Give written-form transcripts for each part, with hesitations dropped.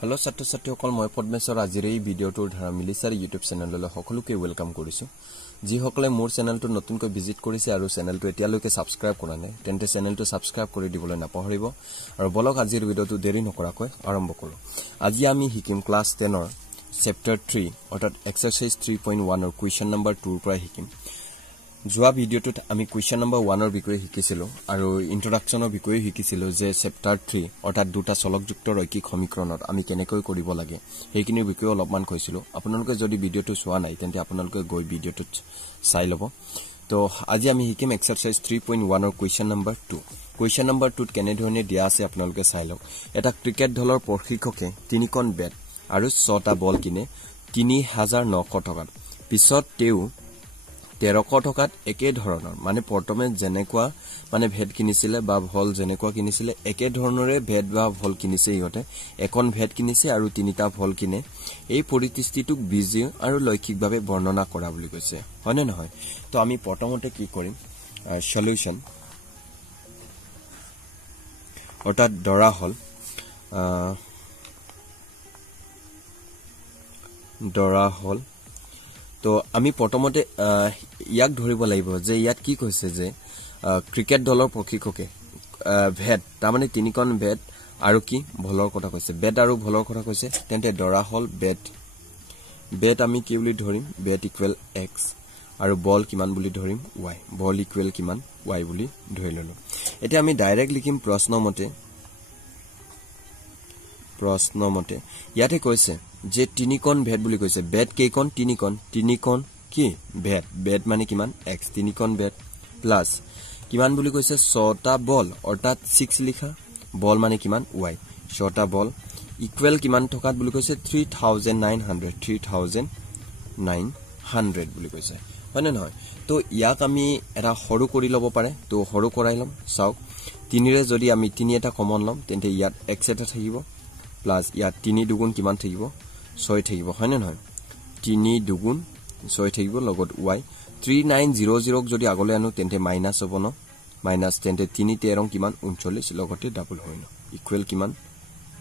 Hello ছাত্ৰ ছাত্ৰীসকল মই পদ্মেশ্বৰ আজিৰ এই ভিডিওটোৰ ধাৰা মিলিছাৰ ইউটিউব চেনেললৈ সকলোকে ওয়েলকাম কৰিছো যি সকলে মোৰ চেনেলটো নতুনকৈ ভিজিট কৰিছে আৰু চেনেলটো এতিয়ালৈকে সাবস্ক্ৰাইব কৰা নাই তেন্তে চেনেলটো সাবস্ক্ৰাইব কৰি দিবলৈ নাপাহৰিব আৰু বলক আজিৰ ভিডিওটো দেৰি নকৰাকৈ আৰম্ভ কৰো আজি আমি শিকিম ক্লাছ 10 ৰ চেপ্টাৰ 3 অৰ্থাৎ এক্সাৰসাইজ 3.1 ৰ কোৱেশ্চন নম্বৰ 2 ৰ পৰা শিকিম যোৱা ভিডিওটোত আমি কোৱেশ্চন নম্বৰ 1 ৰ বিষয়ে শিকিছিলো আৰু ইন্ট্ৰোডাকচনৰ বিষয়ে শিকিছিলো যে চেপ্টাৰ 3 অৰ্থাৎ দুটা চলকযুক্ত ৰৈখিক সমীকৰণত আমি কেনেকৈ কৰিব লাগে হেকিনিৰ বিষয়ে অলপমান কৈছিলো আপোনালোকে যদি ভিডিওটো চোৱা নাই তেন্তে আপোনালোকে গৈ ভিডিওটো চাই লব তো আজি আমি শিকিম এক্সাৰসাইজ 3.1 ৰ কোৱেশ্চন নম্বৰ 2 কোৱেশ্চন নম্বৰ 2 ত কেনে ধৰণে দিয়া আছে আপোনালোকে চাই লওক এটা ক্ৰিকেট দলৰ প্ৰশিক্ষকে 3খন বেট আৰু 6টা বল কিনে 3900 টকা পিছত তেও 1300 টকাত একে ধৰণৰ মানে প্ৰথমে যেনেকুৱা মানে ভেট কিনিছিলে বা ভল যেনেকুৱা কিনিছিলে একে ধৰণৰে ভেট বা ভল কিনিছে ইহতে এখন ভেট কিনিছে আৰু তিনিটা ভল কিনে এই পৰিস্থিতিটোক বিজি আৰু লৈখিকভাৱে বৰ্ণনা কৰা বুলি কৈছে হয়নে নহয় তো আমি প্ৰথমতে কি কৰিম সলিউশন অৰ্থাৎ দৰা হল তো আমি প্ৰথমতে ইয়াক ধৰিব লাগিব যে ইয়াত কি কৈছে যে ক্ৰিকেট দলৰ প্ৰশিক্ষকে ভেট তাৰ মানে তিনিখন ভেট আৰু কি ভলৰ কথা কৈছে বেট আৰু ভলৰ কথা কৈছে তেন্তে দৰা হল বেট আমি কি বুলি ধৰিম বেট ইকুৱেল x আৰু বল কিমান বুলি ধৰিম y বল ইকুৱেল কিমান y বুলি ধৰি ললো এতিয়া আমি ডাইৰেক্ট লিখিম প্ৰশ্নমতে ইয়াতে কৈছে যে তিনিখন ভেট বুলি কৈছে বেট কেইখন তিনিখন কি বেট মানে কিমান x তিনিখন বেট প্লাস কিমান বুলি কৈছে 6টা বল অৰ্থাৎ 6 লিখা বল মানে কিমান y 6টা বল ইকুৱেল কিমান টকাত বুলি কৈছে 3900 বুলি কৈছে হয়নে নহয় তো ইয়াক আমি এটা সৰু কৰি লব পাৰে তো সৰু কৰাই লম চাওক 3 ৰে যদি আমি 3 এটা কমন লম তেন্তে ইয়াত x এটা থাকিব প্লাস ইয়াত 3 দুগুণ কিমান থাকিব 6 থাকিব হয়নে নহয় 3 দুগুণ 6 থাকিব লগত y 3900 যদি আগলৈ আনো তেন্তে মাইনাস হ'ব ন মাইনাস তেন্তে 3 13 কিমান 39 লগতে ডাবল হয় ন ইকুৱেল কিমান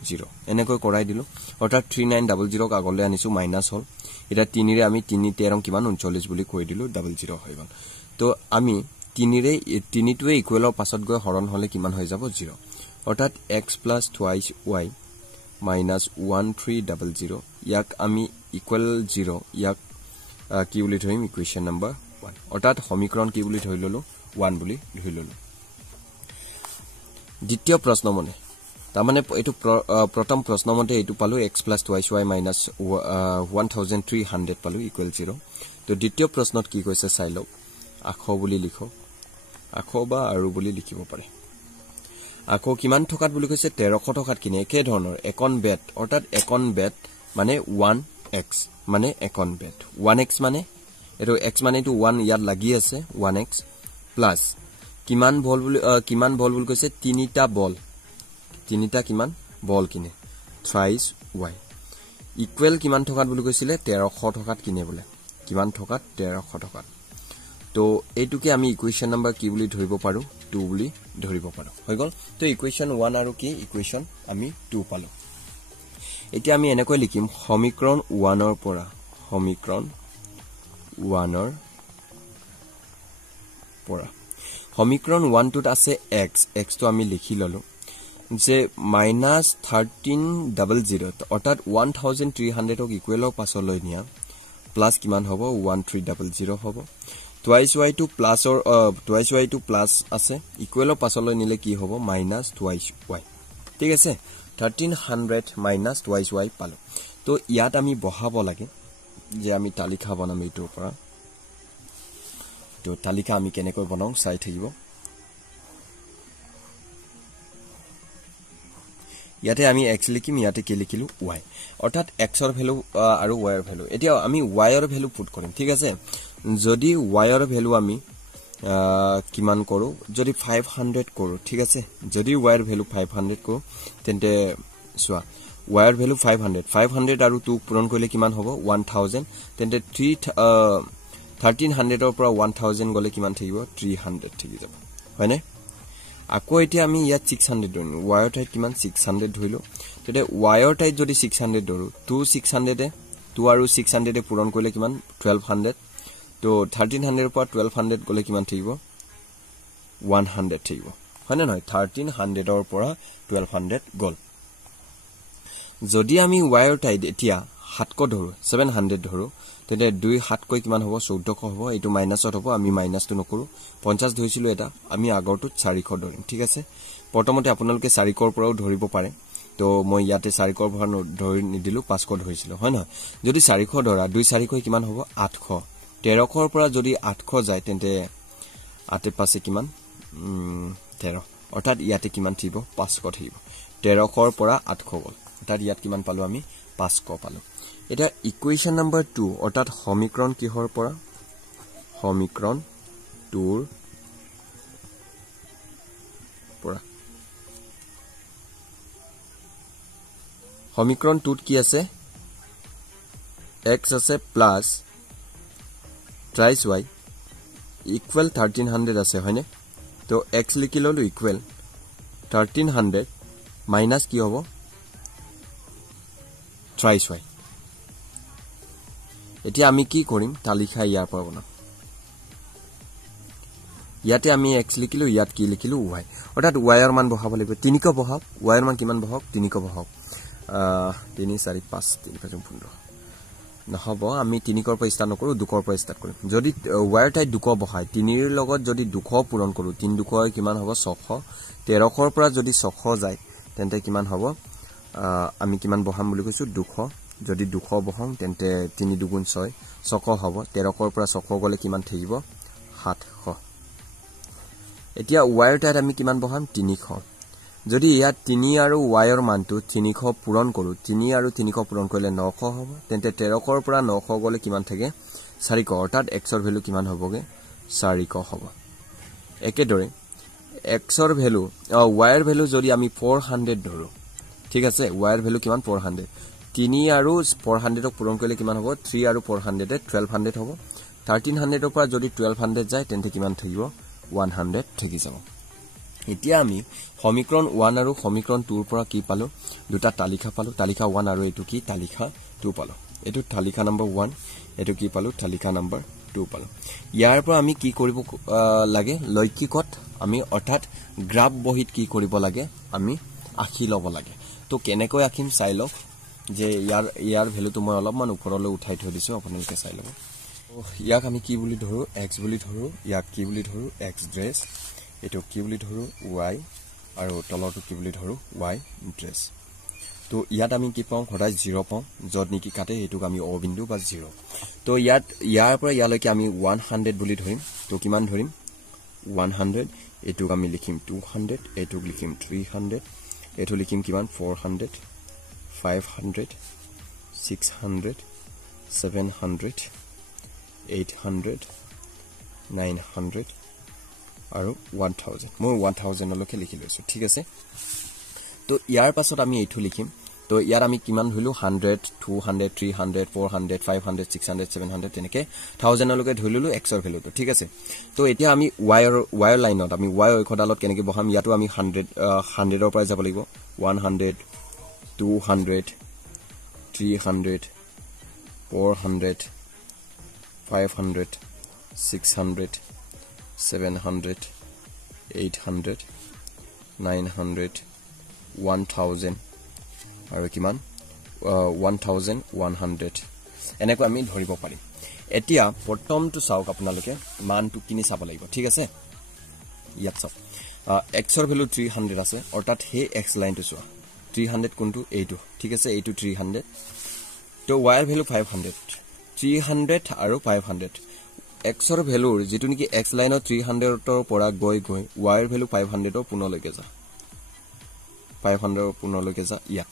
0 এনেকৈ কৰাই দিলো অৰ্থাৎ 3900 আগলৈ আনিছো মাইনাস হল এটা 3 ৰে আমি 3 13 কিমান 39 বুলি কৈ দিলো ডাবল 0 হৈ গল তো আমি 3 ৰে 3 টোৱে ইকুৱেলৰ পাছত গৈ হৰণ হলে কিমান হৈ যাব 0 অৰ্থাৎ x plus twice y minus 1300 ইয়াক আমি ইকুৱেল 0 ইয়াক কি বুলি ধৰিম ইকুৱেশ্যন নম্বৰ 1 অৰ্থাৎ সমীকৰণ কি বুলি ধৰি ললো 1 বুলি ধৰি ললো দ্বিতীয় প্ৰশ্ন মনে তাৰমানে এটো প্ৰথম প্ৰশ্ন মতে এটো পালো x plus twice y minus 1300 পালো ইকুৱেল 0 তো দ্বিতীয় প্ৰশ্নত কি কৈছে চাই লওক আখ বুলি লিখো আখ বা আৰু বুলি লিখিব পাৰে আকো কিমান টকাত বুলি কৈছে 1300 টকাত কিনে একে ধৰণৰ এখন বেট অৰ্থাৎ এখন বেট মানে 1x মানে এখন বেট 1x মানে এটো x মানে টু 1 ইয়াত লাগি আছে 1x প্লাস কিমান বল বুলি কৈছে তিনিটা বল তিনিটা কিমান বল কিনে thrice y ইকুৱেল কিমান টকাত বুলি কৈছিলে 1300 টকাত কিনে বলে কিমান টকাত 1300 টকাত তো এটুকে আমি ইকুৱেশ্যন নম্বৰ কি বুলি ধৰিব পাৰো 2 বুলি ধৰিব পাৰো হৈ গল তো ইকুৱেশ্যন 1 আৰু কি ইকুৱেশ্যন আমি 2 পালো এতিয়া আমি এনেকৈ লিখিম সমীকৰণ 1 ৰ পৰা সমীকৰণ 1 টোত আছে x তো আমি লিখি ললো যে -1300 অৰ্থাৎ 1300 ক ইকুৱেলৰ পাছলৈ নিয়া প্লাস কিমান হ'ব 1300 হ'ব twice y to plus or twice y to plus আছে ইকুৱেলৰ পাছলৈ নিলে কি হ'ব minus twice y ঠিক আছে 1300 minus twice y পালো তো ইয়াত আমি বহাব লাগে যে আমি তালিকা বনাম এইটোৰ পৰা তো তালিকা আমি কেনেকৈ বনাও চাই থাকিব ইয়াতে আমি x লিখিম ইয়াতে কি লিখিলো y অৰ্থাৎ x ৰ ভ্যালু আৰু y ৰ ভ্যালু এতিয়া আমি y ৰ ভ্যালু পুট কৰিম ঠিক আছে যদি y ৰ ভ্যালু আমি কিমান কৰো যদি 500 কৰো ঠিক আছে যদি y ৰ ভ্যালু 500 কৰো তেন্তে সোৱা y ৰ ভ্যালু 500 আৰু 2 পূৰণ কৰিলে কিমান হ'ব 1000 তেন্তে 1300 ৰ পৰা 1000 গলে কিমান থাকিব 300 থাকি যাব হয়নে আকৌ এতিয়া আমি ইয়াত 600 ধৰিম ৱাইৰ ঠাইত কিমান 600 ধৰিলো তেতিয়া ৱাইৰ ঠাইত যদি 600 ধৰো 600 এ 2 আৰু 600 এ পূৰণ কৰিলে কিমান 1200 তো 1300 ৰ পৰা 1200 গলে কিমান থাকিব 100 থাকিব হয়নে নহয় 1300 ৰ পৰা 1200 গল যদি আমি ৱাইৰ ঠাইত এতিয়া 700 ধৰো 700 ধৰো তেতে 2 7 কৈ কিমান হ'ব 1400 হ'ব এটো মাইনাসত হ'ব আমি মাইনাসটো নকৰো 50 ধৰিছিলো এটা আমি আগৰটো 400 ধৰিম ঠিক আছে প্ৰথমতে আপোনালোকে 400 ৰ পৰাও ধৰিব পাৰে তো মই ইয়াতে 400 ৰ পৰা ধৰি নিদিলো 500 ধৰিছিলো হয় নহয় যদি 400 ধৰা 2 400 কিমান হ'ব 800 1300 ৰ পৰা যদি 800 যায় তেন্তে আতে পাছে কিমান 13 অৰ্থাৎ ইয়াতে কিমান থাকিব 500 থাকিব 1300 ৰ পৰা 800 গল অৰ্থাৎ ইয়াত কিমান পালো আমি 500 পালো এটা ইকুৱেশন নম্বৰ 2 অৰ্থাৎ সমীকৰণ কিহৰ পৰা সমীকৰণ 2 ৰ পৰা সমীকৰণ 2 কি আছে x আছে প্লাস ট্ৰাইস y ইকুৱেল 1300 আছে হয়নে তো x লিখি ললো ইকুৱেল 1300 মাইনাস কি হ'ব ট্ৰাইস y এতিয়া আমি কি কৰিম তালিকা ইয়াৰ পৰা বনাম ইয়াতে আমি x লিখিলো ইয়াত কি লিখিলো y অৰ্থাৎ y ৰ মান বহাব লাগিব 300 বহাওক y ৰ মান কিমান বহাওক 300 বহাওক 3 4 5 3 5 15 নহব আমি 3 ৰ পৰা ষ্টাৰ্ট নকৰো 2 ৰ পৰা ষ্টাৰ্ট কৰিম যদি y ৰ ঠাইত 2 বহাই 3 ৰ লগত যদি 2 পূৰণ কৰো 3 2 কিমান হ'ব 600 1300 ৰ পৰা যদি 600 যায় তেন্তে কিমান হ'ব আমি কিমান বহাম বুলি কৈছো 200 যদি 200 বহাম তেন্তে 3 2 6 600 হ'ব 1300 ৰ পৰা 600 গলে কিমান থাকিব 700 এতিয়া y ৰ ঠাইত আমি কিমান বহাম 300 যদি ইয়াত 3 আৰু y ৰ মানটো 300 পূৰণ কৰো 3 আৰু 300 পূৰণ কৰিলে 900 হ'ব তেন্তে 1300 ৰ পৰা 900 গলে কিমান থাকে 400 অৰ্থাৎ x ৰ ভ্যালু কিমান হ'বগে 400 হ'ব একেদৰে x ৰ ভ্যালু y ৰ ভ্যালু যদি আমি 400 ধৰো ঠিক আছে y ৰ ভ্যালু কিমান 400 3 আৰু 400 ক পূৰণ কৰিলে কিমান হ'ব 3 আৰু 400 এ 1200 হ'ব 1300 ৰ পৰা যদি 1200 যায় তেন্তে কিমান থাকিব 100 থাকি যাব এতিয়া আমি সমীকৰণ 1 আৰু সমীকৰণ 2 ৰ পৰা কি পালো দুটা তালিকা পালো তালিকা 1 আৰু এটো কি তালিকা 2 পালো এটো তালিকা নম্বৰ 1 এটো কি পালো তালিকা নম্বৰ 2 পালো ইয়াৰ পৰা আমি কি কৰিব লাগে লৈকিকত আমি অৰ্থাৎ গ্ৰাফ বহিত কি কৰিব লাগে আমি আখি লব লাগে তো কেনেকৈ আখিম চাই লওক যে ইয়াৰ ভ্যালুটো মই অলপমান ওপৰলৈ উঠাই থৈ দিছো আপোনালোকে চাই লব ইয়াক আমি কি বুলি ধৰো x বুলি ধৰো ইয়াক কি বুলি ধৰো x ড্ৰেছ এটো কি বুলি ধৰো y আৰু তলৰটো কি বুলি ধৰো y ড্ৰেছ তো ইয়াত আমি কি পাওঁ সদায় 0 পাওঁ যত নেকি কাটে এটুক আমি o বিন্দু বা 0 তো ইয়াৰ পৰা ইয়ালৈকে আমি 100 বুলি ধৰিম তো কিমান ধৰিম 100 এটুক আমি লিখিম 200 এটুক লিখিম 300 এটু লিখিম কিমান 400 500 600 700 800 900 আৰু 1000 মই 1000 লৈকে লিখি লৈছো ঠিক আছে তো ইয়াৰ পাছত আমি এইটো লিখিম তো ইয়াৰ আমি কিমান ধৰিলো 100 200 300 400 500 600 700 তেনেকে 1000 লৈকে ধৰিলো x ৰ ভ্যালুটো ঠিক আছে তো এতিয়া আমি y লাইনত আমি y অক্ষদালত কেনেকৈ বহাম ইয়াটো আমি 100 ৰ পৰা যাব লাগিব 100 200 300 400 500 600 700 800 900 1000 আৰু কিমান 1100 এনেকৈ আমি ধৰিব পাৰিম এতিয়া প্ৰথমটো চাওক আপোনালোকে মানটো কিনি চাব লাগিব ঠিক আছে ইয়াত চাওক x ৰ ভ্যালু 300 আছে অৰ্থাৎ হে x লাইনটো চোৱা 300 কোনটো এইটো ঠিক আছে এইটো 300 তো y ৰ ভ্যালু 500 300 আৰু 500 x ৰ ভ্যালু যেটো নেকি x লাইনৰ 300 ৰ পৰা গৈ y ৰ ভ্যালু 500 ৰ পুনলৈকে যা 500 ৰ পুনলৈকে যা ইয়া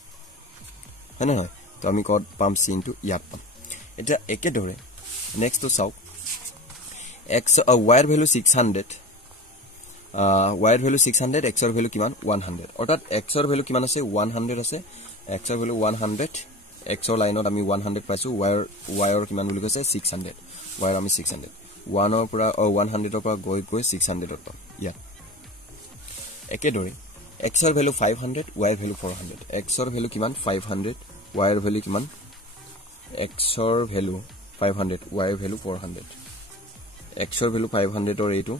হয়নে নহয় তো আমি কত পাম চিনটো ইয়াত পাম এটা একেদৰে নেক্সট তো চাওক x y ৰ ভ্যালু 600 y ৰ ভ্যালু 600 x ৰ ভ্যালু কিমান 100 অৰ্থাৎ x ৰ ভ্যালু কিমান আছে 100 আছে x ৰ ভ্যালু 100 x ৰ লাইনত আমি 100 পাইছো y ৰ কিমান বুলি কৈছে 600 y ৰ আমি 600 1 ৰ পৰা 100 ৰ পৰা গৈ 600 ৰ পাম ইয়া একেদৰে x ৰ ভ্যালু 500 y ৰ ভ্যালু 400 x ৰ ভ্যালু কিমান 500 y ৰ ভ্যালু কিমান x ৰ ভ্যালু 500 y ৰ ভ্যালু 400 x ৰ ভ্যালু 500 or এইটো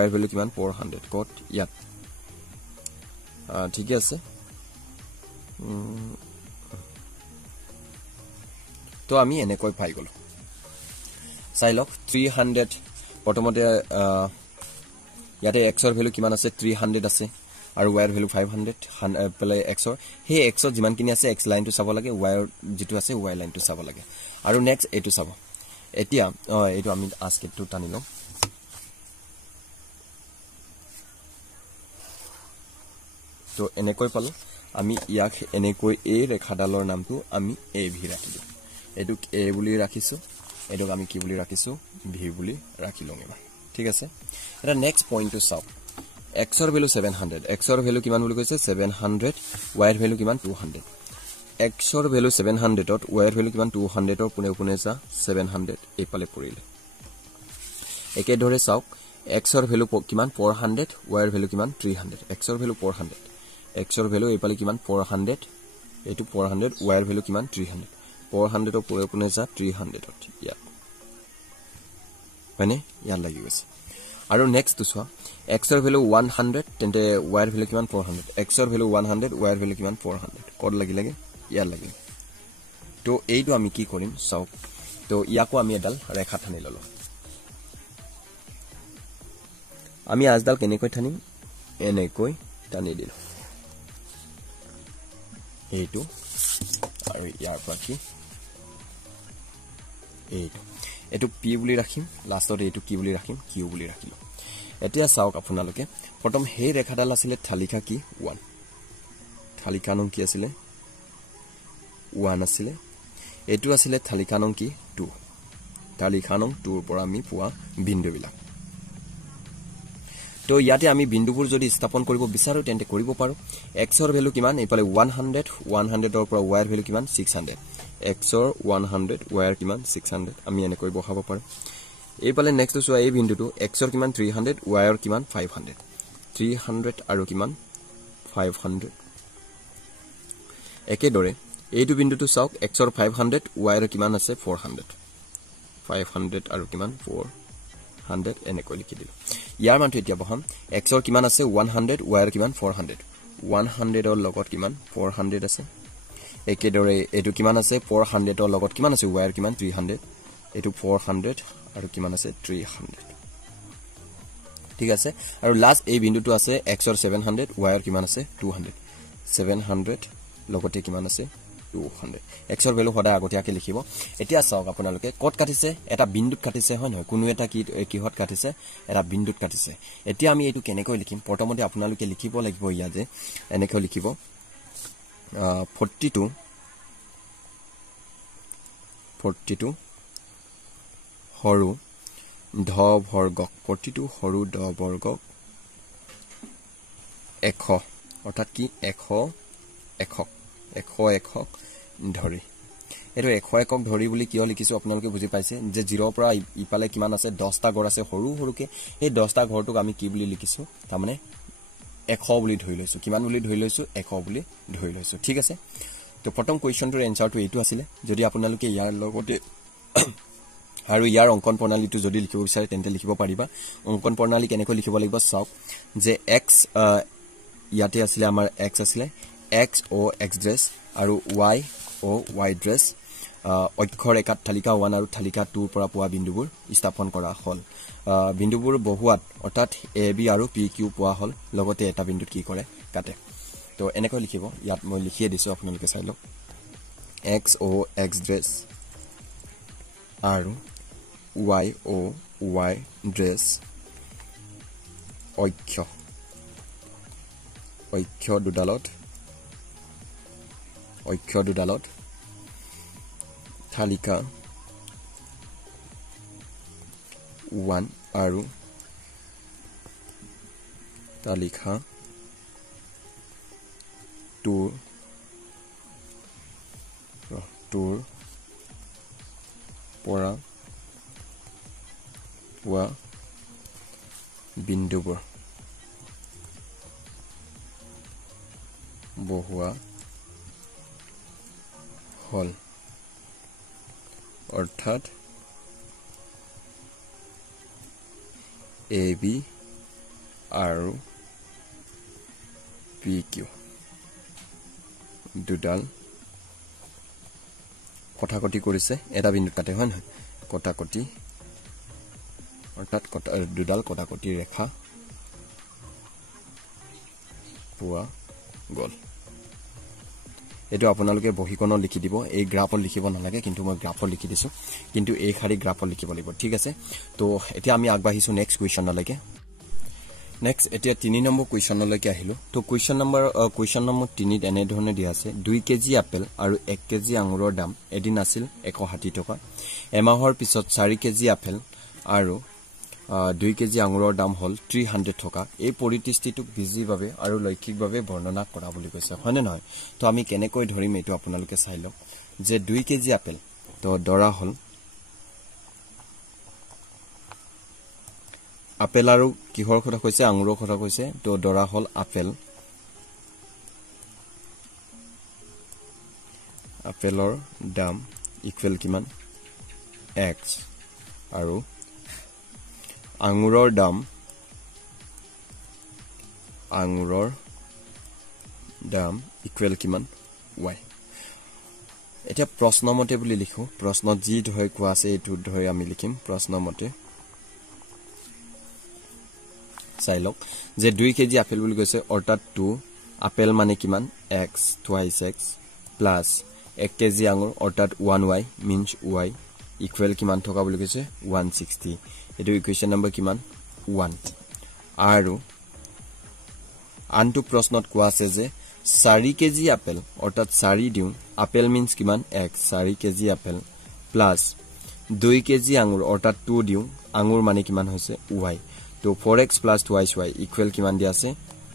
y ৰ ভ্যালু কিমান 400 কত ইয়াত ঠিক আছে তো আমি এনেকৈ পাই গলো চাই লওক 300 প্ৰথমতে ইয়াতে x ৰ ভ্যালু কিমান আছে 300 আছে আৰু y ৰ ভ্যালু 500 প্লাই x ৰ হে x ৰ যিমান কিনি আছে x লাইনটো চাব লাগে y ৰ যেটো আছে y লাইনটো চাব লাগে আৰু নেক্সট এটো চাব এতিয়া এটো আমি আস্কেটটো টানি লম তো এনেকৈ পালো আমি ইয়াক এনেকৈ এই ৰেখাডালৰ নামটো আমি a v ৰাখিলো এটো a বুলি ৰাখিছো এটো আমি কি বুলি ৰাখিছো v বুলি ৰাখিলো এবাৰ ঠিক আছে এটা নেক্সট পইণ্টটো চাও x ৰ ভ্যালু 700 x ৰ ভ্যালু কিমান বুলি কৈছে 700 y ৰ ভ্যালু কিমান 200 x ৰ ভ্যালু 700 ত y ৰ ভ্যালু কিমান 200 ৰ পুনে পুনে যা 700 এপালে পৰিলে একে ধৰে চাওক x ৰ ভ্যালু কিমান 400 y ৰ ভ্যালু কিমান 300 x ৰ ভ্যালু 400 x ৰ ভ্যালু এপালে কিমান 400 এটো 400 y ৰ ভ্যালু কিমান 300 400 ৰ পুনে পুনে যা 300 ত ইয়া মানে ইয়া লাগি গৈছে আৰু নেক্সট তো চোৱা x ৰ ভ্যালু 100 তেন্তে y ৰ ভ্যালু কিমান 400 x ৰ ভ্যালু 100 y ৰ ভ্যালু কিমান 400 কত লাগি লাগে ইয়া লাগি তো এইটো আমি কি কৰিম চাওক তো ইয়াকো আমি এডাল ৰেখা ঠানি ললো আমি আজডাল কেনেকৈ ঠানিম এনেকৈ টানি দিলো এইটো আৰু ইয়াৰ পৰা কি এটো p বুলি ৰাখিম লাষ্টত এটো কি বুলি ৰাখিম q বুলি ৰাখিলো এতিয়া চাওক আপোনালোকে প্ৰথম হে ৰেখাডাল আছিল থালিকা কি 1 থালিকা নং কি আছিল 1 আছিল এটো আছিল থালিকা নং কি 2 থালিকা নং 2 ৰ পৰা আমি পোৱা বিন্দুবিলাক তো ইয়াতে আমি বিন্দুবোৰ যদি স্থাপন কৰিব বিচাৰো তেন্তে কৰিব পাৰো x ৰ ভ্যালু কিমান এপালে 100 100 ৰ পৰা y ৰ ভ্যালু কিমান 600 x ৰ 100 y ৰ কিমান 600 আমি এনেকৈ বহাব পাৰো এইপালে নেক্সট চোৱা এই বিন্দুটো x ৰ কিমান 300 y ৰ কিমান 500 300 আৰু কিমান 500 একেদৰে এইটো বিন্দুটো চাওক x ৰ 500 y ৰ কিমান আছে 400 500 আৰু কিমান 400 এনেকৈ লিখি দিলো ইয়াৰ মানটো এতিয়া বহাম x ৰ কিমান আছে 100 y ৰ কিমান 400 100 ৰ লগত কিমান 400 আছে একেদৰে এটো কিমান আছে 400 ৰ লগত কিমান আছে y ৰ কিমান 300 এটো 400 আৰু কিমান আছে 300 ঠিক আছে আৰু লাষ্ট এই বিন্দুটো আছে x ৰ 700 y ৰ কিমান আছে 200 700 লগতে কিমান আছে 200 x ৰ ভ্যালু সদায় আগতীয়াকে লিখিব এতিয়া চাওক আপোনালোকে কত কাটিছে এটা বিন্দুত কাটিছে হয় নহয় কোনো এটা কিহত কাটিছে এটা বিন্দুত কাটিছে এতিয়া আমি এটো কেনেকৈ লিখিম প্ৰথমতে আপোনালোকে লিখিব লাগিব ইয়া যে এনেকৈ লিখিব 42 হৰু ধ বৰ্গক 42 হৰু ধ বৰ্গক 100 অৰ্থাৎ কি 100 ধৰি এটো 100 একক ধৰি বুলি কিয় লিখিছো আপোনালোকে বুজি পাইছে যে 0 পৰা ইপালে কিমান আছে 10টা ঘৰ আছে হৰু হৰুকে এই 10টা ঘৰটোক আমি কি বুলি লিখিছো তাৰ মানে 100 বুলি ধৰি লৈছো কিমান বুলি ধৰি লৈছো 100 বুলি ধৰি লৈছো ঠিক আছে তো প্ৰথম কোৱেশ্চনটোৰ এনসাৰটো এইটো আছিল যদি আপোনালোকে ইয়াৰ লগতে আৰু ইয়াৰ অঙ্কন প্ৰণালীটো যদি লিখিব বিচাৰে তেন্তে লিখিব পাৰিবা অঙ্কন প্ৰণালী কেনেকৈ লিখিব লাগিব চাওক যে x ইয়াতে আছিল আমাৰ x আছিল x o x ড্ৰেছ আৰু y o y ড্ৰেছ অক্ষৰ একাত তালিকা 1 আৰু তালিকা 2 পৰা পোৱা বিন্দুবোৰ স্থাপন কৰা হল বিন্দুবোৰ বহুৱাত অৰ্থাৎ a b আৰু p q পোৱা হল লগতে এটা বিন্দুত কি কৰে কাটে তো এনেকৈ লিখিব ইয়াত মই লিখিয়ে দিছো আপোনালোকে চাই লওক x o x ড্ৰেছ আৰু y o y ড্ৰেছ অক্ষ দুডালত তালিকা 1 আৰু তালিকা 2 পৰা পোৱা বিন্দুবোৰ বহুৱা হল অৰ্থাৎ AB আৰু PQ দুডাল কটাকটি কৰিছে এটা বিন্দুত কাটে হয় নহয় কটাকটি অৰ্থাৎ দুডাল কটাকটি ৰেখা পোৱা গল এটো আপোনালোকে বহিকণত লিখি দিব এই গ্ৰাফত লিখিব নালাগে কিন্তু মই গ্ৰাফত লিখি দিছো কিন্তু এই খালি গ্ৰাফত লিখিব লাগিব ঠিক আছে তো এতিয়া আমি আগবাঢ়িছো নেক্সট কোৱেশ্চনলৈকে নেক্সট এতিয়া 3 নম্বৰ কোৱেশ্চনলৈকে আহিলো তো কোৱেশ্চন নম্বৰ 3 এনে ধৰণে দিয়া আছে 2 কেজি আপেল আৰু 1 কেজি আঙুৰৰ দাম এদিন আছিল 160 টকা এমাহৰ পিছত 4 কেজি আপেল আৰু 2 কেজি আঙুৰৰ দাম হল 300 টকা এই পৰিস্থিতিটোক বিজিভাৱে আৰু লৈখিকভাৱে বৰ্ণনা কৰা বুলি কৈছে হয়নে নহয় তো আমি কেনেকৈ ধৰিম এটো আপোনালোকে চাই লওক যে 2 কেজি আপেল তো দৰা হল আপেল আৰু কিহৰ কথা কৈছে আঙুৰৰ কথা কৈছে তো দৰা হল আপেল আপেলৰ দাম ইকুৱেল কিমান x আৰু আঙুৰৰ দাম ইকুৱেল কিমান y এটা প্ৰশ্নমতে বুলি লিখো প্ৰশ্নত যি ধৰে কোৱা আছে এটো ধৰে আমি লিখিম প্ৰশ্নমতে চাইলক যে 2 কেজি আপেল বুলি কৈছে অৰ্থাৎ 2 আপেল মানে কিমান x twice x plus 1 KG আঙুৰ অৰ্থাৎ 1y means y ইকুৱেল কিমান থকা বুলি কৈছে 160 এটো ইকুৱেশ্যন নম্বৰ কিমান 1 আৰু আনটো প্ৰশ্নত কোৱা আছে যে 4 কেজি আপেল অৰ্থাৎ 4 দিউ আপেল means কিমান x 4 KG apple plus 2 KG আঙুৰ অৰ্থাৎ 2 দিউ আঙুৰ মানে কিমান হৈছে y তো 4x plus 2y ইকুৱেল কিমান দিয়া আছে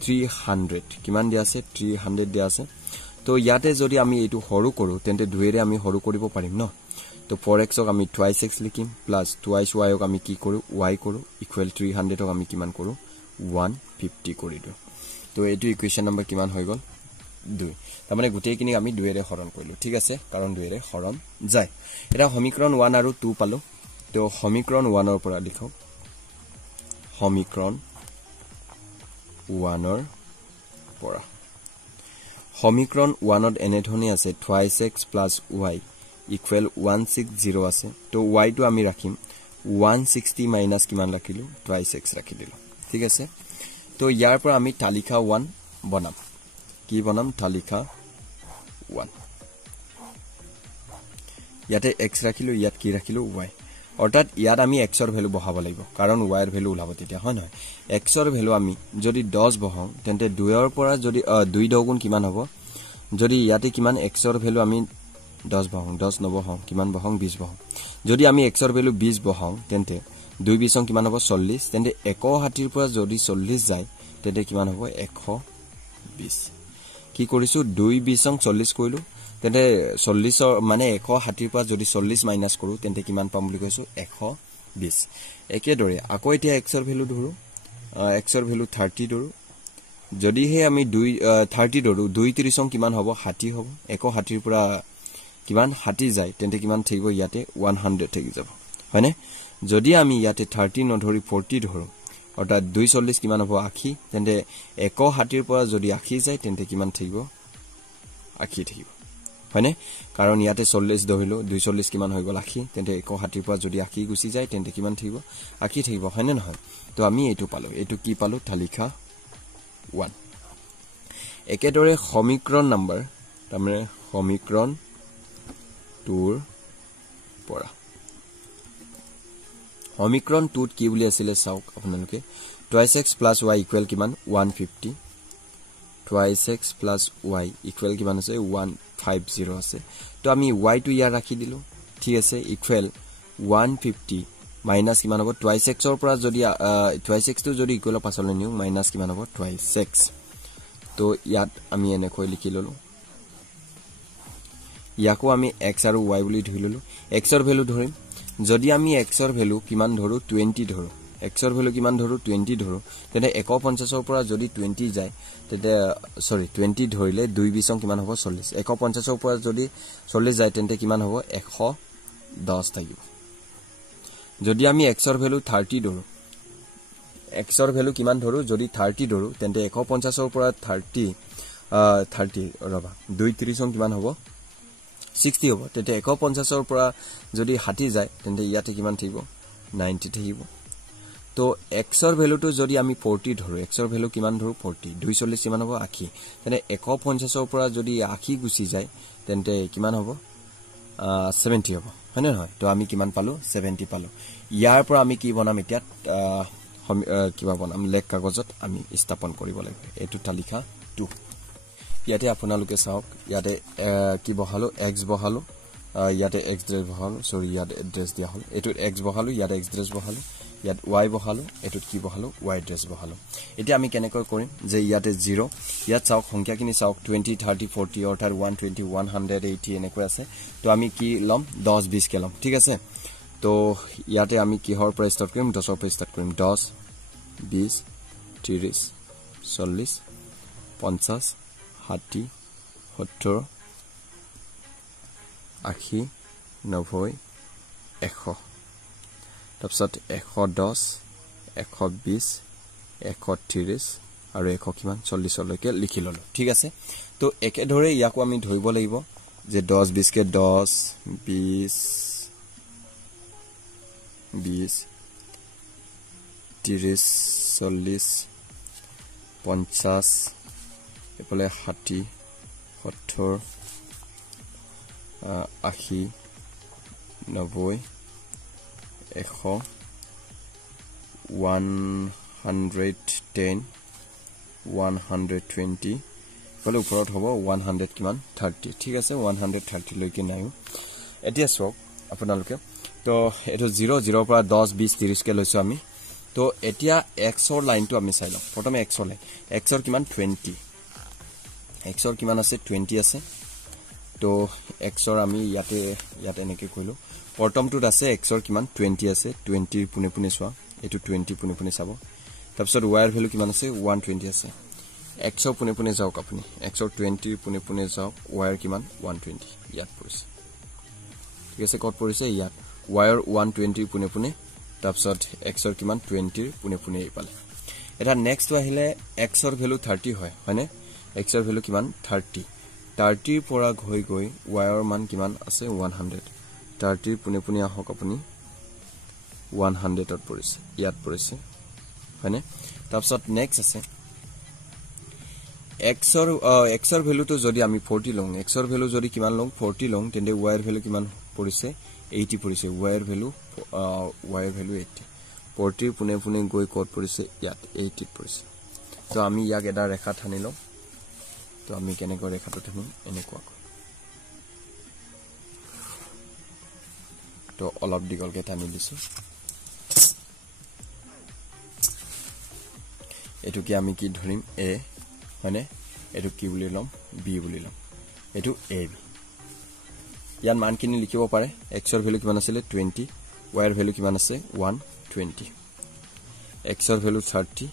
300 কিমান দিয়া আছে 300 দিয়া আছে তো ইয়াতে যদি আমি এটো হৰু কৰো তেন্তে 2 ৰে আমি হৰু কৰিব পাৰিম ন তো 4x ক আমি 2x লিখিম প্লাস 2y ক আমি কি কৰো y কৰো ইকুৱেল 300 ক আমি কিমান কৰো 150 কৰি দিও তো এটো ইকুৱেশ্যন নম্বৰ কিমান হৈ গল 2 তাৰমানে গুটেইখিনি আমি 2 ৰে হৰণ কৰিলো ঠিক আছে কাৰণ 2 ৰে হৰণ যায় এটা সমীকৰণ 1 আৰু 2 পালো তো সমীকৰণ 1 ৰ পৰা লিখক সমীকৰণ 1 ৰ পৰা সমীকৰণ 1 ত এনে ধৰণে আছে 2x + y ইকুৱেল 160 আছে তো y টো আমি ৰাখিম 160 মাইনাস কিমান ৰাখিলো 2x ৰাখিলো ঠিক আছে তো ইয়াৰ পৰা আমি তালিকা 1 বনাম কি বনাম তালিকা 1 ইয়াতে x ৰাখিলো ইয়াত কি ৰাখিলো y অৰ্থাৎ ইয়াত আমি x ৰ ভ্যালু বহাব লাগিব কাৰণ y ৰ ভ্যালু ওলাব তেতিয়া হয় নহয় x ৰ ভ্যালু আমি যদি 10 বহাও তেন্তে 2 ৰ পৰা যদি 2 দগুণ কিমান হ'ব যদি ইয়াতে কিমান x ৰ ভ্যালু আমি 10 বহাও 10 নবহাও কিমান বহাও 20 বহাও যদি আমি x ৰ ভ্যালু 20 বহাও তেন্তে 2 20 কিমান হ'ব 40 তেন্তে 61 ৰ পৰা যদি 40 যায় তেন্তে কিমান হ'ব 120 কি কৰিছো 2 20 40 কৰিলো তেন্তে 40 মানে 160 ৰ পৰা যদি 40 মাইনাস কৰো তেন্তে কিমান পাম বুলি কৈছো 120 একেদৰে আকৌ এতিয়া x ৰ ভ্যালু ধৰো x ৰ ভ্যালু 30 ধৰো যদি হে আমি 30 ধৰো 2 30 কিমান হ'ব 60 হ'ব 160 ৰ পৰা কিমান 60 যায় তেন্তে কিমান থাকিব ইয়াতে 100 থাকি যাব হয়নে যদি আমি ইয়াতে 30 নধৰি 40 ধৰো অৰ্থাৎ 240 কিমান হ'ব 80 তেন্তে 160 ৰ পৰা যদি 80 যায় তেন্তে কিমান থাকিব 80 থাকিব হয়নে কাৰণ ইয়াতে 40 ধৰিলো 240 কিমান হৈ গল 80 তেন্তে 160 ৰ পৰা যদি 80 গুচি যায় তেন্তে কিমান থাকিব 80 থাকিব হয়নে নহয় তো আমি এটো পালো এটো কি পালো তালিকা 1 একেদৰে সমীকৰণ নম্বৰ তাৰমানে সমীকৰণ 2 ৰ পৰা সমীকৰণ 2 ত কি বুলি আছিল চাওক আপোনালোকে 2x + y ইকুৱেল কিমান 150 2x + y ইকুৱেল কিমান আছে 150 আছে তো আমি y টো ইয়াৰ ৰাখি দিলো ঠিক আছে ইকুৱেল 150 মাইনাস কিমান হ'ব 2x ৰ পৰা যদি 2x টো যদি ইকুৱেলৰ পাছলৈ নিউ মাইনাস কিমান হ'ব 2x তো ইয়াত আমি এনেকৈ লিখি ললো ইয়াকো আমি x আৰু y বুলি ধৰি ললো x ৰ ভ্যালু ধৰিম যদি আমি x ৰ ভ্যালু কিমান ধৰো 20 ধৰো xৰ ভ্যালু কিমান ধৰো 20 ধৰো তেনে 150 ৰ পৰা যদি 20 যায় তেতে সৰি 20 ধৰিলে 2 বিসং কিমান হ'ব 40 150 ৰ পৰা যদি 40 যায় তেন্তে কিমান হ'ব 110 থাকিব যদি আমি xৰ ভ্যালু 30 ধৰো xৰ ভ্যালু কিমান ধৰো যদি 30 ধৰো তেন্তে 150 ৰ পৰা 30 ৰবা 2 30 কিমান হ'ব 60 হ'ব তেতে 150 ৰ পৰা যদি 60 যায় তেন্তে ইয়াতে কিমান থাকিব 90 থাকিব তো xৰ ভ্যালুটো যদি আমি 40 ধৰো xৰ ভ্যালু কিমান ধৰো 40 240 কিমান হ'ব 80 তেনে 150 ৰ পৰা যদি 80 গুচি যায় তেন্তে কিমান হ'ব 70 হ'ব হয়নে নহয় তো আমি কিমান পালো 70 পালো ইয়াৰ পৰা আমি কি বনাম এতিয়া কিবা বনাম লেখ কাগজত আমি স্থাপন কৰিব লাগিব এটো তালিকা 2 ইয়াতে আপোনালোকে চাওক ইয়াতে কি বহালো x বহালো ইয়াতে x এড্ৰেছ বহালো সৰি ইয়াতে এড্ৰেছ দিয়া হল এটো x বহালো ইয়াতে x এড্ৰেছ বহালো ইয়াত y বহালো এটোত কি বহালো y এড্ৰেছ বহালো এতিয়া আমি কেনেকৈ কৰিম যে ইয়াতে 0 ইয়াত চাওক সংখ্যাখিনি চাওক 20 30 40 অৰ্থাৎ 120 180 এনেকৈ আছে তো আমি কি লম 10 20 কে লম ঠিক আছে তো ইয়াতে আমি কিহৰ পৰা ষ্টাৰ্ট কৰিম 10 ৰ পৰা ষ্টাৰ্ট কৰিম 10 20 30 40 50 60 70 80 90 100 তাৰপিছত 110 120 130 আৰু 100 কিমান 40 লৈকে লিখি ললো ঠিক আছে তো একে ধৰে ইয়াকো আমি ধৰিব লাগিব যে 10 20 কে 10 20 20 30 40 50 এপলে 60 70 80 90 100 110 120 ফলে উপৰত হ'ব 100 কিমান 30 ঠিক আছে 130 লৈকে নাইও এতিয়া সব আপোনালোকে তো এটো 0 0 পৰা 10 20 30 কে লৈছো আমি তো এতিয়া x ৰ লাইনটো আমি চাই লম প্ৰথমে x ৰ লাইন x ৰ কিমান 20 x ৰ কিমান আছে 20 আছে তো x ৰ আমি ইয়াতে এনেকে কইলো প্ৰথমটোত আছে x ৰ কিমান 20 আছে 20 পুনে পুনে সোৱা এটো 20 পুনে পুনে চাব তাৰপিছত y ৰ ভ্যালু কিমান আছে 120 আছে x ৰ পুনে পুনে যাওক আপুনি x ৰ 20 পুনে পুনে যাওক y ৰ কিমান 120 ইয়াত পৰিছে ঠিক আছে কত পৰিছে ইয়াত y ৰ 120 পুনে পুনে তাৰপিছত x ৰ কিমান 20 পুনে পুনে ইপালে এটা নেক্সট আহিলে x ৰ ভ্যালু 30 হয় হয়নে x ৰ ভ্যালু কিমান 30 পৰা গৈ y ৰ মান কিমান আছে 100 30 পুনে পুনে আহক আপুনি 100 ত পৰিছে ইয়াত পৰিছে হয়নে তাৰপিছত নেক্সট আছে x ৰ ভ্যালুটো যদি আমি 40 লং x ৰ ভ্যালু যদি কিমান লং 40 লং তেন্তে y ৰ ভ্যালু কিমান পৰিছে 80 পৰিছে y ৰ ভ্যালু 80 40 পুনে পুনে গৈ কত পৰিছে ইয়াত 80 পৰিছে তো আমি ইয়াক এটা ৰেখা ঠানি লম তো আমি কেনেকৈ ৰেখাটো ঠানিম এনেকুৱা তো অলপ দিগলকে টানি দিছো এটো কি আমি কি ধৰিম a মানে এটো কি বুলি লম b বুলি লম এটো a b ইয়াৰ মান কিনি লিখিব পাৰে x ৰ ভ্যালু কিমান আছিল 20 y ৰ ভ্যালু কিমান আছে 120 x ৰ ভ্যালু 30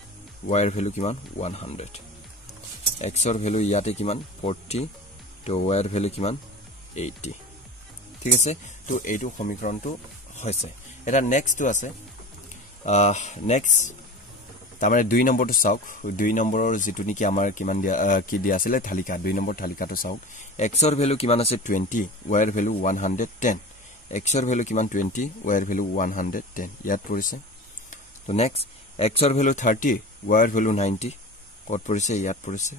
y ৰ ভ্যালু কিমান 100 x ৰ ভ্যালু ইয়াতে কিমান 40 তো y ৰ ভ্যালু কিমান 80 ঠিক আছে তো এইটো সমীকৰণটো হৈছে এটা নেক্সট আছে নেক্সট তামানে 2 নম্বৰটো চাওক 2 নম্বৰৰ যেটো নেকি আমাৰ কিমান দিয়া কি দিয়া আছিল তালিকা 2 নম্বৰ তালিকাটো চাওক x ৰ ভ্যালু কিমান আছে 20 y ৰ ভ্যালু 110 x ৰ ভ্যালু কিমান 20 y ৰ ভ্যালু 110 ইয়াত পৰিছে তো নেক্সট x ৰ ভ্যালু 30 y ৰ ভ্যালু 90 কত পৰিছে ইয়াত পৰিছে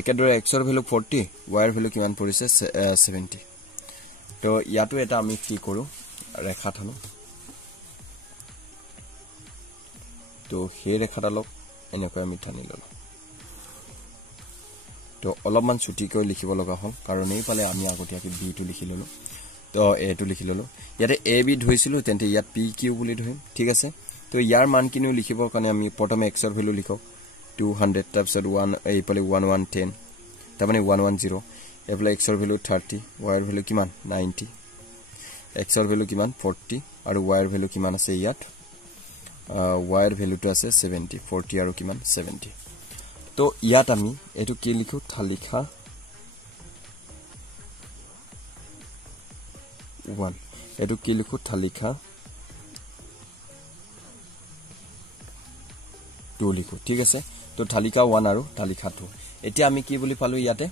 একেদৰে x ৰ ভ্যালু 40 y ৰ ভ্যালু কিমান পৰিছে 70 তো ইয়াটো এটা আমি কি কৰো ৰেখা ঠানো তো হে ৰেখাডালক এনেকৈ আমি ঠানি ললো তো অলপমান ছুটিকৈ লিখিব লগা হল কাৰণ এই পালে আমি আগতিয়াকে b টো লিখি ললো তো a টো লিখি ললো ইয়াতে a b ধৰিছিলো তেন্তে ইয়াত p q বুলি ধৰিম ঠিক আছে তো ইয়াৰ মান কিনিও লিখিবৰ কাৰণে আমি প্ৰথমে x ৰ ভ্যালু লিখক 200 তাৰপিছত 1 এই পালে 1110 তাৰমানে 110 এফলে x ৰ ভ্যালু 30 y ৰ ভ্যালু কিমান 90 x ৰ ভ্যালু কিমান 40 আৰু y ৰ ভ্যালু কিমান আছে ইয়াত y এৰ ভ্যালুটো আছে 70 40 আৰু কিমান 70 তো ইয়াত আমি এটো কি লিখো তালিকা 1 এটো কি লিখো তালিকা 2 লিখো ঠিক আছে তো তালিকা 1 আৰু তালিকা 2 এতিয়া আমি কি বুলি পালো ইয়াতে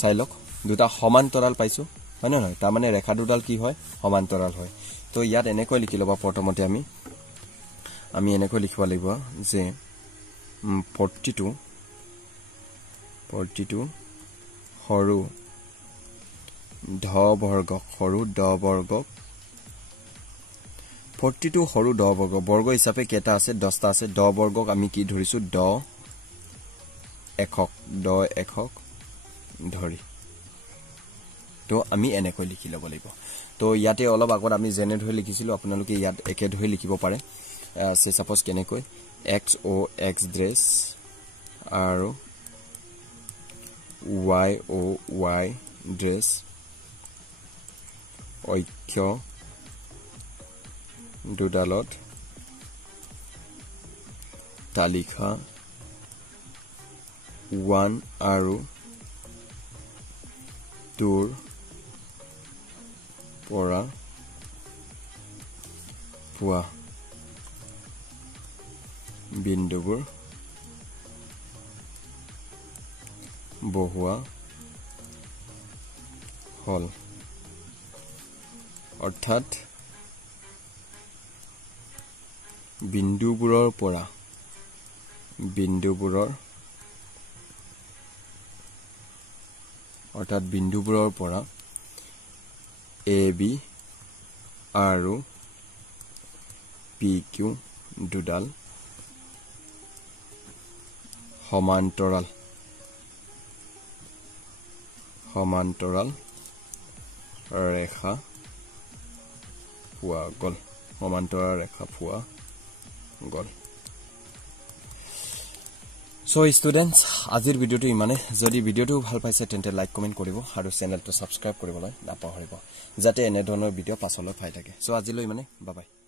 চাইলক দুটা সমান্তৰাল পাইছো হয় নহয় তাৰ মানে ৰেখা দুডাল কি হয় সমান্তৰাল হয় তো ইয়াত এনেকৈ লিখি লবা প্ৰথমতে আমি এনেকৈ লিখিব লাগিব যে 42 সৰু ধ বৰ্গ 42 সৰু দ বৰ্গ হিচাপে কেটা আছে 10টা আছে দ বৰ্গক আমি কি ধৰিছো দ একক ধৰি তো আমি এনেকৈ লিখি লব লাগিব তো ইয়াতে অলপ আগত আমি জেনে ধৰি লিখিছিলো আপোনালোকে ইয়াত একে ধৰি লিখিব পাৰে সে সাপোজ কেনেকৈ x ড্ৰেছ আৰু y ড্ৰেছ ঐক্য দুডালত তালিকা 1 আৰু 2 পৰা পোৱা বিন্দুবোৰ বহুৱা হল অৰ্থাৎ বিন্দুবোৰৰ পৰা AB আৰু PQ দুডাল সমান্তৰাল ৰেখা পোৱা গল So students আজিৰ ভিডিওটো ইমানে যদি ভিডিওটো ভাল পাইছে তেন্তে লাইক কমেন্ট কৰিব আৰু চেনেলটো সাবস্ক্ৰাইব কৰিবলৈ নাপাহৰিব যাতে এনে ধৰণৰ ভিডিও পাছলৈ পাই থাকে সো আজিলৈ ইমানে বাই বাই